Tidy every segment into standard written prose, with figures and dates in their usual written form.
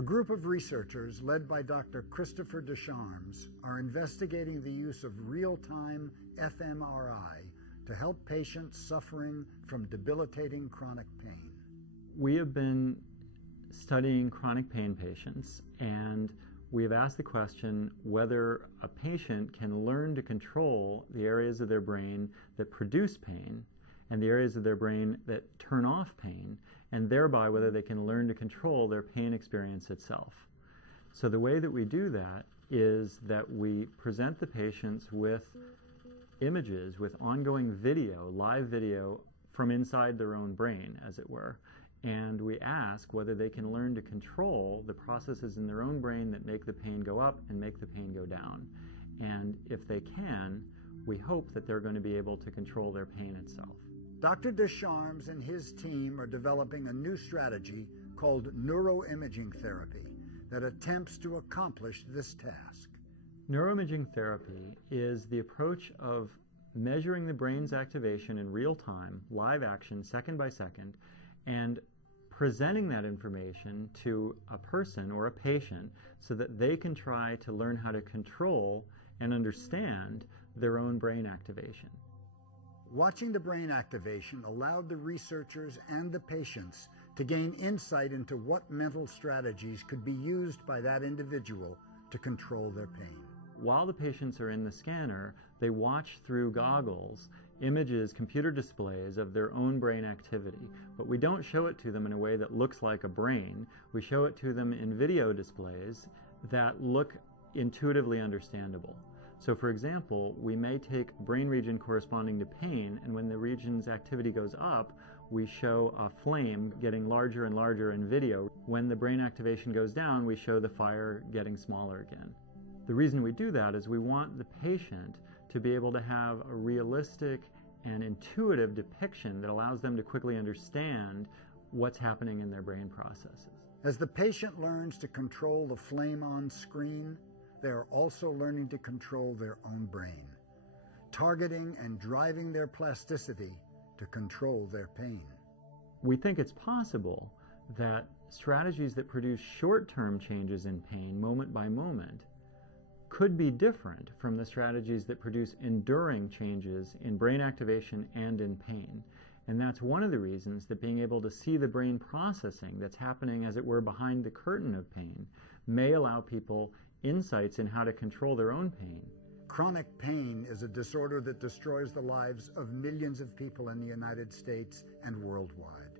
A group of researchers led by Dr. Christopher Deschamps are investigating the use of real-time fMRI to help patients suffering from debilitating chronic pain. We have been studying chronic pain patients, and we have asked the question whether a patient can learn to control the areas of their brain that produce pain and the areas of their brain that turn off pain, and thereby whether they can learn to control their pain experience itself. So the way that we do that is that we present the patients with images, with ongoing video, live video from inside their own brain, as it were, and we ask whether they can learn to control the processes in their own brain that make the pain go up and make the pain go down. And if they can, we hope that they're going to be able to control their pain itself. Dr. Deschamps and his team are developing a new strategy called neuroimaging therapy that attempts to accomplish this task. Neuroimaging therapy is the approach of measuring the brain's activation in real time, live action, second by second, and presenting that information to a person or a patient so that they can try to learn how to control and understand their own brain activation. Watching the brain activation allowed the researchers and the patients to gain insight into what mental strategies could be used by that individual to control their pain. While the patients are in the scanner, they watch through goggles images, computer displays of their own brain activity. But we don't show it to them in a way that looks like a brain. We show it to them in video displays that look intuitively understandable. So for example, we may take a brain region corresponding to pain, and when the region's activity goes up, we show a flame getting larger and larger in video. When the brain activation goes down, we show the fire getting smaller again. The reason we do that is we want the patient to be able to have a realistic and intuitive depiction that allows them to quickly understand what's happening in their brain processes. As the patient learns to control the flame on screen, they are also learning to control their own brain, targeting and driving their plasticity to control their pain. We think it's possible that strategies that produce short-term changes in pain, moment by moment, could be different from the strategies that produce enduring changes in brain activation and in pain. And that's one of the reasons that being able to see the brain processing that's happening, as it were, behind the curtain of pain may allow people insights in how to control their own pain. Chronic pain is a disorder that destroys the lives of millions of people in the United States and worldwide.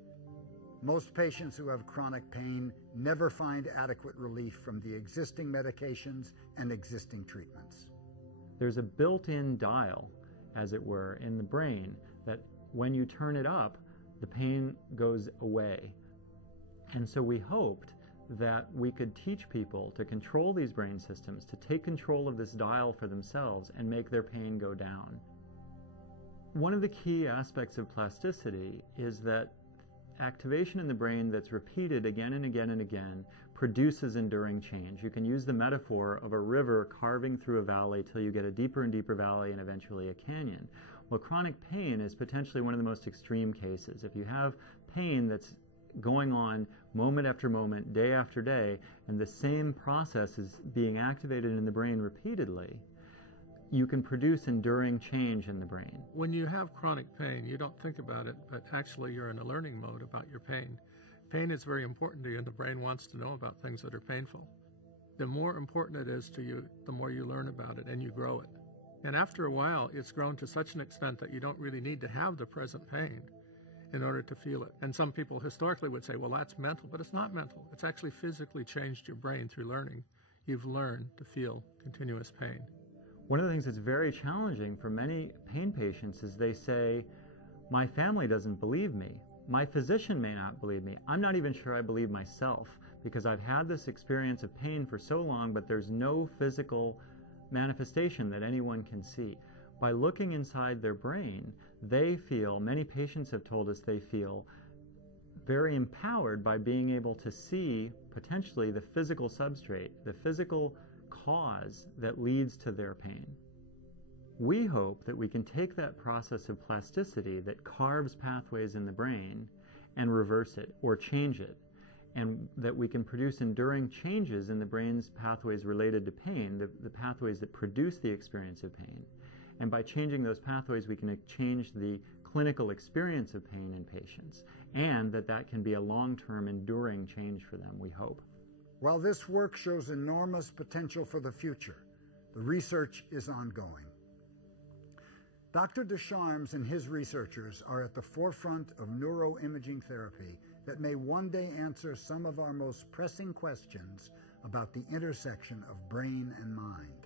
Most patients who have chronic pain never find adequate relief from the existing medications and existing treatments. There's a built-in dial, as it were, in the brain that when you turn it up, the pain goes away. And so we hoped that we could teach people to control these brain systems, to take control of this dial for themselves and make their pain go down. One of the key aspects of plasticity is that activation in the brain that's repeated again and again and again produces enduring change. You can use the metaphor of a river carving through a valley till you get a deeper and deeper valley and eventually a canyon. Well, chronic pain is potentially one of the most extreme cases. If you have pain that's going on moment after moment, day after day, and the same process is being activated in the brain repeatedly, you can produce enduring change in the brain. When you have chronic pain, you don't think about it, but actually you're in a learning mode about your pain. Pain is very important to you, and the brain wants to know about things that are painful. The more important it is to you, the more you learn about it and you grow it. And after a while, it's grown to such an extent that you don't really need to have the present pain in order to feel it. And some people historically would say, well, that's mental, but it's not mental. It's actually physically changed your brain through learning. You've learned to feel continuous pain. One of the things that's very challenging for many pain patients is they say, my family doesn't believe me. My physician may not believe me. I'm not even sure I believe myself because I've had this experience of pain for so long, but there's no physical manifestation that anyone can see. By looking inside their brain, they feel, many patients have told us they feel very empowered by being able to see potentially the physical substrate, the physical cause that leads to their pain. We hope that we can take that process of plasticity that carves pathways in the brain and reverse it or change it. and that we can produce enduring changes in the brain's pathways related to pain, the pathways that produce the experience of pain. And by changing those pathways, we can change the clinical experience of pain in patients, and that can be a long-term enduring change for them, we hope. While this work shows enormous potential for the future, the research is ongoing. Dr. Descharmes and his researchers are at the forefront of neuroimaging therapy that may one day answer some of our most pressing questions about the intersection of brain and mind.